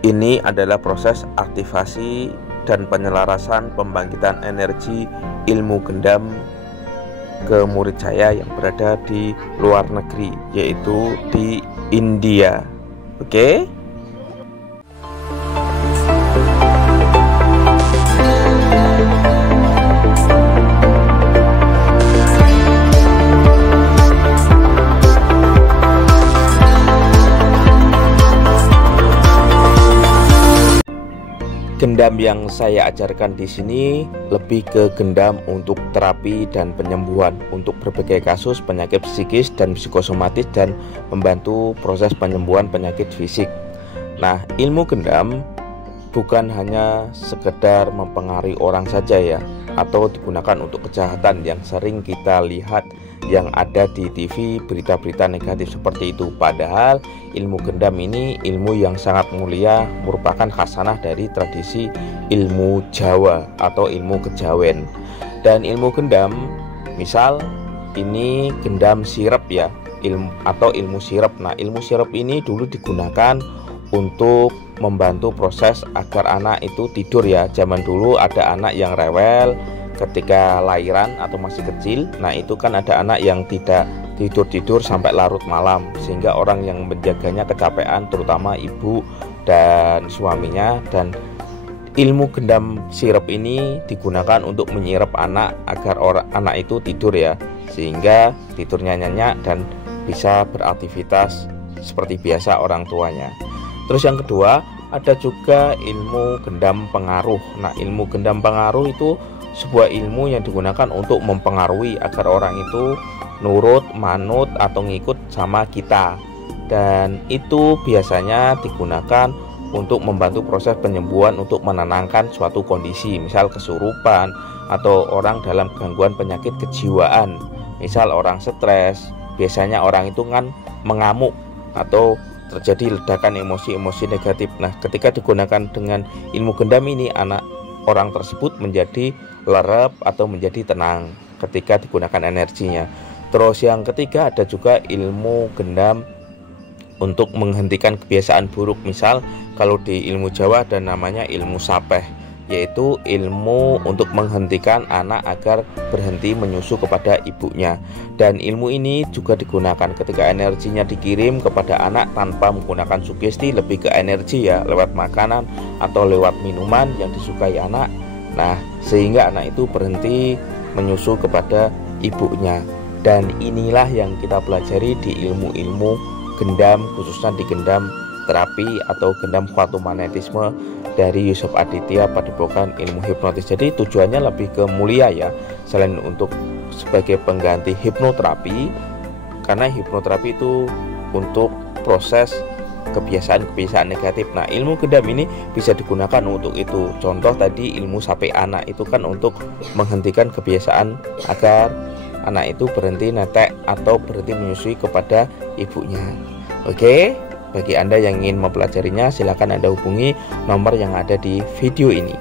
Ini adalah proses aktivasi dan penyelarasan pembangkitan energi ilmu gendam ke murid saya yang berada di luar negeri, yaitu di India. Oke? Gendam yang saya ajarkan di sini lebih ke gendam untuk terapi dan penyembuhan untuk berbagai kasus penyakit psikis dan psikosomatis dan membantu proses penyembuhan penyakit fisik. Nah, ilmu gendam bukan hanya sekedar mempengaruhi orang saja ya, atau digunakan untuk kejahatan yang sering kita lihat yang ada di TV, berita-berita negatif seperti itu. Padahal ilmu gendam ini ilmu yang sangat mulia, merupakan khasanah dari tradisi ilmu Jawa atau ilmu kejawen. Dan ilmu gendam, misal ini gendam sirep ya, ilmu sirep. Nah, ilmu sirep ini dulu digunakan untuk membantu proses agar anak itu tidur ya. Zaman dulu ada anak yang rewel ketika lahiran atau masih kecil. Nah, itu kan ada anak yang tidak tidur sampai larut malam, sehingga orang yang menjaganya kecapean, terutama ibu dan suaminya. Dan ilmu gendam sirep ini digunakan untuk menyirep anak agar anak itu tidur ya, sehingga tidurnya nyenyak dan bisa beraktivitas seperti biasa orang tuanya. Terus yang kedua, ada juga ilmu gendam pengaruh. Nah, ilmu gendam pengaruh itu sebuah ilmu yang digunakan untuk mempengaruhi agar orang itu nurut, manut, atau ngikut sama kita. Dan itu biasanya digunakan untuk membantu proses penyembuhan, untuk menenangkan suatu kondisi, misal kesurupan atau orang dalam gangguan penyakit kejiwaan. Misal orang stres, biasanya orang itu kan mengamuk atau terjadi ledakan emosi-emosi negatif. Nah, ketika digunakan dengan ilmu gendam ini, orang tersebut menjadi lerep atau menjadi tenang ketika digunakan energinya. Terus yang ketiga, ada juga ilmu gendam untuk menghentikan kebiasaan buruk. Misal kalau di ilmu Jawa ada namanya ilmu sapeh, yaitu ilmu untuk menghentikan anak agar berhenti menyusu kepada ibunya. Dan ilmu ini juga digunakan ketika energinya dikirim kepada anak tanpa menggunakan sugesti, lebih ke energi ya, lewat makanan atau lewat minuman yang disukai anak. Nah, sehingga anak itu berhenti menyusu kepada ibunya. Dan inilah yang kita pelajari di ilmu-ilmu gendam, khususnya di gendam terapi atau gendam kuantum magnetisme dari Yusuf Aditya Padepokan Ilmu Hipnotis. Jadi tujuannya lebih ke mulia ya, selain untuk sebagai pengganti hipnoterapi, karena hipnoterapi itu untuk proses kebiasaan-kebiasaan negatif. Nah, ilmu gendam ini bisa digunakan untuk itu. Contoh tadi ilmu sape anak itu kan untuk menghentikan kebiasaan agar anak itu berhenti netek atau berhenti menyusui kepada ibunya. Oke, bagi Anda yang ingin mempelajarinya, silakan Anda hubungi nomor yang ada di video ini.